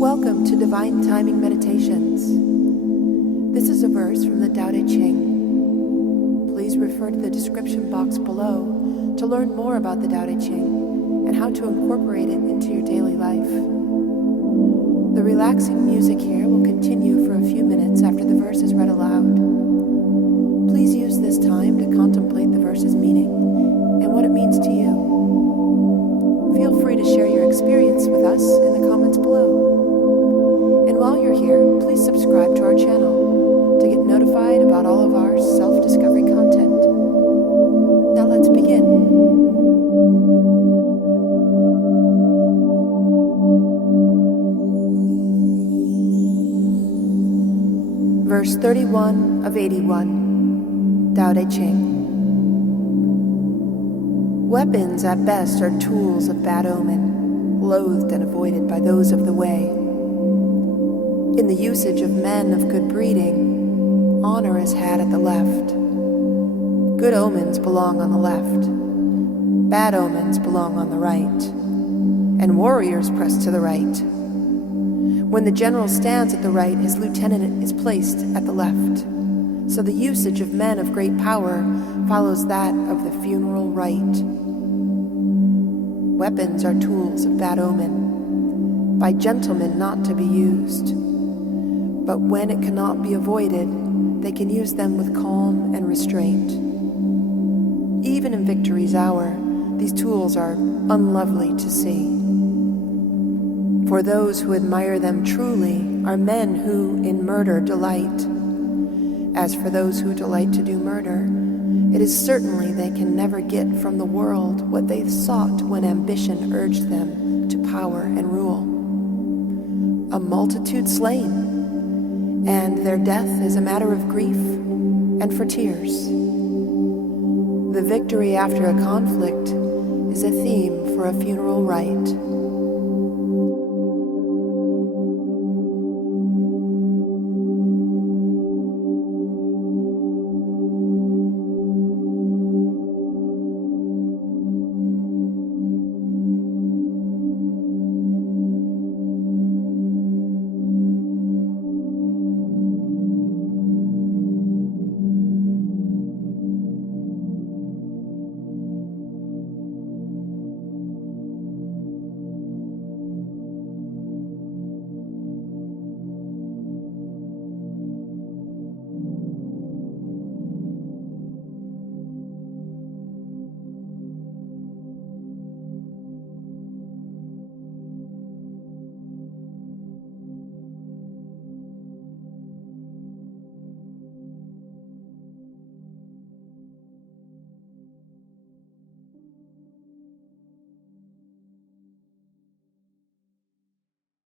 Welcome to Divine Timing Meditations. This is a verse from the Tao Te Ching. Please refer to the description box below to learn more about the Tao Te Ching and how to incorporate it into your daily life. The relaxing music here will continue for a few minutes after the verse is read aloud. Please use this time to contemplate the verse's meaning and what it means to you. Feel free to share your experience with us in the comments below. And while you're here, please subscribe to our channel to get notified about all of our self-discovery content. Now let's begin. Verse 31 of 81, Tao Te Ching. Weapons at best are tools of bad omen, loathed and avoided by those of the way. In the usage of men of good breeding, honor is had at the left. Good omens belong on the left. Bad omens belong on the right. And warriors press to the right. When the general stands at the right, his lieutenant is placed at the left. So the usage of men of great power follows that of the funeral rite. Weapons are tools of bad omen, by gentlemen not to be used. But when it cannot be avoided, they can use them with calm and restraint. Even in victory's hour, these tools are unlovely to see. For those who admire them truly are men who in murder delight. As for those who delight to do murder, it is certainly they can never get from the world what they sought when ambition urged them to power and rule. A multitude slain, and their death is a matter of grief and for tears. The victory after a conflict is a theme for a funeral rite.